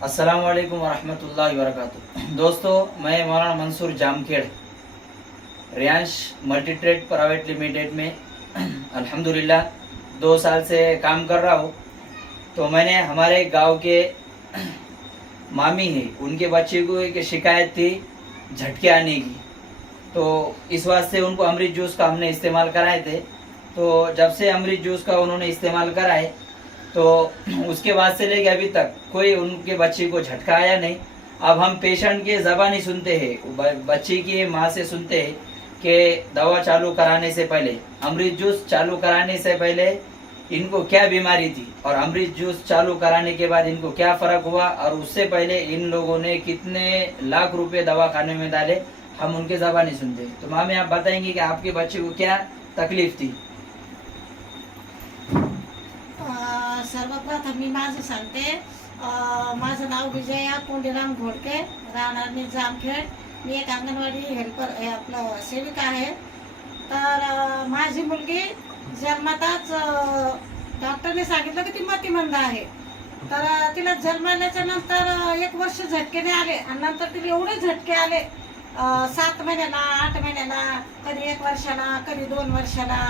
अस्सलाम वालेकुम वरहमतुल्लाहि वबरकातुह दोस्तों, मैं मौलाना Mansoor Jamkhed, Riyansh multi trade private limited में अल्हम्दुलिल्लाह दो साल से काम कर रहा हूँ। तो मैंने हमारे गाँव के मामी है, उनके बच्चे को एक शिकायत थी झटके आने की। तो इस वास्ते उनको अमृत जूस का हमने इस्तेमाल कराए थे। तो जब से अमृत जूस का उन्होंने इस्तेमाल कराए तो उसके बाद से लेके अभी तक कोई उनके बच्चे को झटका आया नहीं। अब हम पेशेंट के जबानी सुनते हैं बच्चे की माँ से सुनते हैं कि दवा चालू कराने से पहले, अमृत जूस चालू कराने से पहले इनको क्या बीमारी थी और अमृत जूस चालू कराने के बाद इनको क्या फ़र्क हुआ और उससे पहले इन लोगों ने कितने लाख रुपए दवा खाने में डाले, हम उनके जबानी सुनते तो मामी आप बताएँगे कि आपके बच्चे को क्या तकलीफ़ थी? सर्वप्रथम मी माझं सांगते. माझं नाव विजया कोंडीराम घोडके. राहणार मी जामखेड. मी एक अंगणवाडी हेल्पर हे आपलं सेविका आहे. तर माझी मुलगी जन्मताच डॉक्टरने सांगितलं की ती मतिमंद आहे. तर तिला जन्मल्याच्या नंतर एक वर्ष झटकेने आले आणि नंतर तिला एवढे झटके आले. सात महिन्याला आठ महिन्याला कधी एक वर्षाला कधी दोन वर्षाला.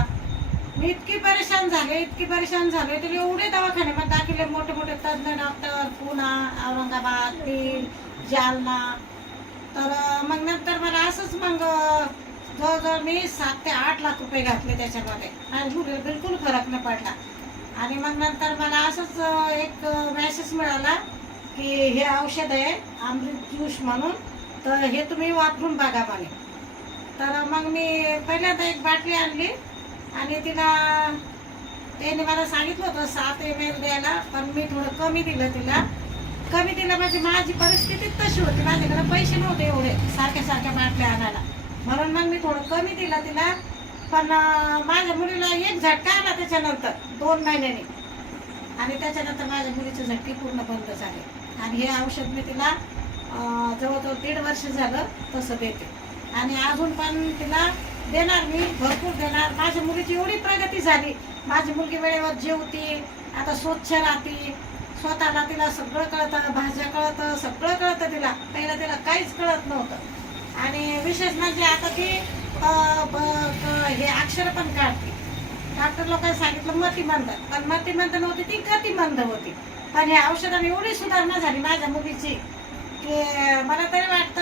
मी इतकी परेशान झाले इतकी परेशान झाले तरी एवढे दवाखाने मग दाखवले मोठे मोठे तज्ञ डॉक्टर पुणा औरंगाबाद बीड जालना. तर मग नंतर मला असंच मग जवळजवळ मी सात ते आठ लाख रुपये घातले त्याच्यामध्ये. आणि बिलकुल फरक नाही पडला. आणि मग नंतर मला असंच एक मॅसेज मिळाला की हे औषध आहे अमृत ज्यूस म्हणून तर हे तुम्ही वापरून बघा म्हणे. तर मग मी पहिल्यांदा एक बाटली आणली. आणि तिला त्याने मला सांगितलं होतं सात एम एल द्यायला पण मी थोडं कमी दिलं तिला. कमी दिलं म्हणजे माझी परिस्थिती तशी होती. माझ्याकडे पैसे नव्हते एवढे सारख्या सारख्या बाटल्या आणायला. म्हणून मग मी थोडं कमी दिलं तिला. पण माझ्या मुलीला एक झटका आला त्याच्यानंतर दोन महिन्याने. आणि त्याच्यानंतर माझ्या मुलीचे झटके पूर्ण बंद झाले. आणि हे औषध मी तिला जवळजवळ दीड वर्ष झालं तसं देते. आणि अजून पण तिला देणार मी भरपूर देणार. माझ्या मुलीची एवढी प्रगती झाली. माझी मुलगी वेळेवर जेवती आता स्वच्छ राहते. स्वतःला तिला सगळं कळतं भाज्या कळतं सगळं कळतं तिला. पहिलं तिला काहीच कळत नव्हतं. आणि विशेष म्हणजे आता ती हे अक्षर पण काढते. डॉक्टर लोकांनी सांगितलं मतिमंद पण मतिमंद नव्हती ती गतिमंद होती. पण या औषधाने एवढी सुधारणा झाली माझ्या मुलीची की मला तरी वाटतं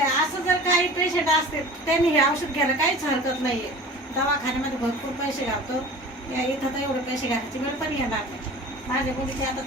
असं जर काही पेशंट असते त्यांनी हे औषध घ्यायला काहीच हरकत नाहीये. दवाखान्यामध्ये भरपूर पैसे घालतो. या इथं तर एवढे पैसे घालायची वेळ पण येणार नाही. माझ्या मुलीचे आता